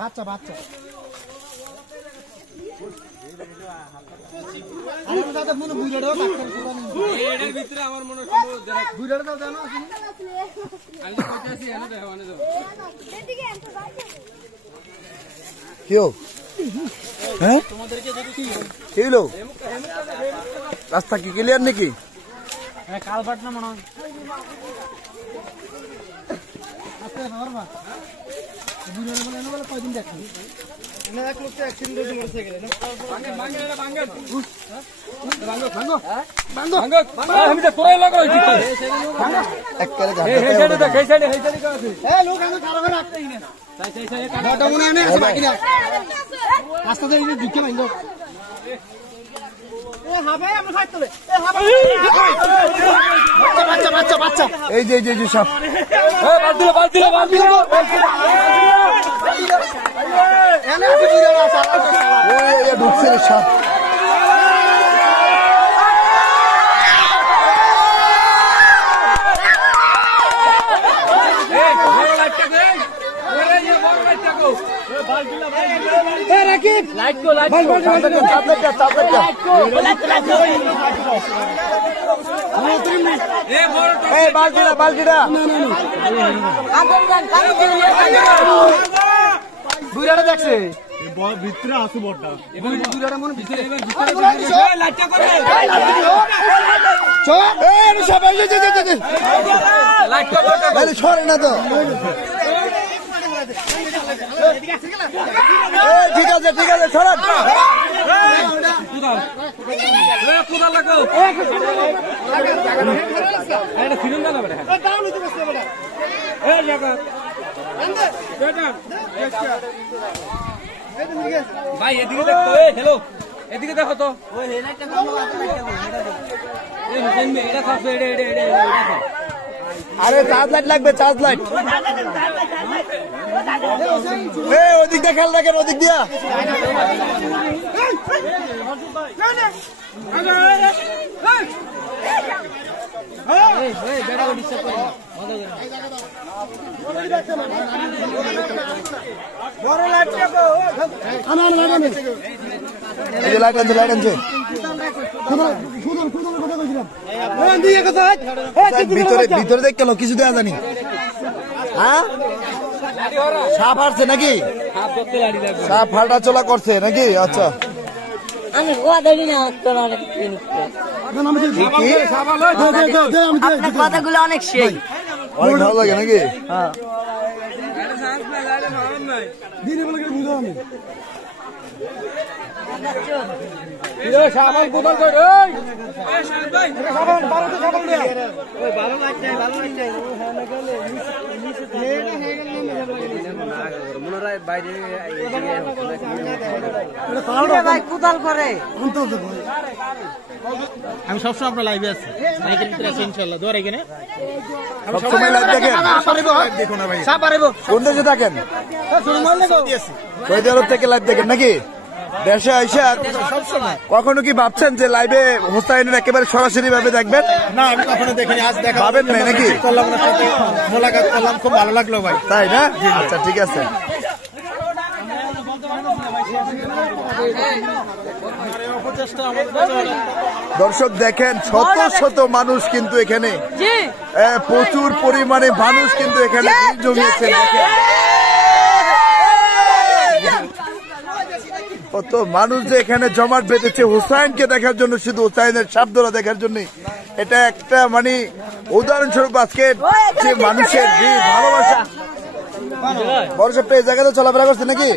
বাচ্চা বাচ্চা রাস্তা কি ক্লিয়ার নাকি? কালভার্ট না মনে হয় কয়দিন দেখি এই যে সব ঢুকছে সব বালতিটা বুড়াটা দেখছে ভিতরে আছে বড়টা বুড়াটা মনে সরে না তো ঠিক আছে সরান ভাই এদিকে দেখো হ্যালো এদিকে দেখো তো আরে চার্জ লাইট লাগবে চার্জ লাইট ওদিক দিয়ে খেয়াল রাখেন ওদিক দিয়া লাইট আনছে ভিতরে দেখ কেন কিছু দেওয়া জানি হ্যাঁ সাপ হারছে নাকি সাপ হাঁটা চলা করছে নাকি আচ্ছা কথাগুলো অনেক সেই অনেক ভালো লাগে নাকি কোদাল করে আমি সবসময় আপনার লাইভে আছি ইনশাল্লাহ দোয়ার এখানে সবসময় লাইভ দেখেন দেখুন না ভাই কোন দেশে থাকেন সৌদি আরব থেকে লাইভ দেখেন নাকি দেশে আইসা কখনো কি ভাবছেন যে লাইভে হোসাইনের একেবারে সরাসরি ভাবে দেখবেন? না আমি কখনো দেখিনি, আজ দেখা ভাবেন নাই নাকি? মোলাকাত করলাম, খুব ভালো লাগলো ভাই। তাই না? আচ্ছা ঠিক আছে। দর্শক দেখেন শত শত মানুষ কিন্তু এখানে, প্রচুর পরিমাণে মানুষ কিন্তু এখানে জমিয়েছে। কত মানুষ যে এখানে জমাট বেঁধেছে হুসাইনকে দেখার জন্য, শুধু হুসাইনের শব্দটা দেখার জন্য। এটা একটা মানে উদাহরণস্বরূপ আজকে যে মানুষের যে ভালোবাসা। বড় সবটা এই জায়গাতে চলাফেরা করছে নাকি?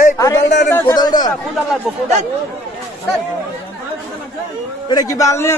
এই কোদালটা এটা কি বাল নিয়ে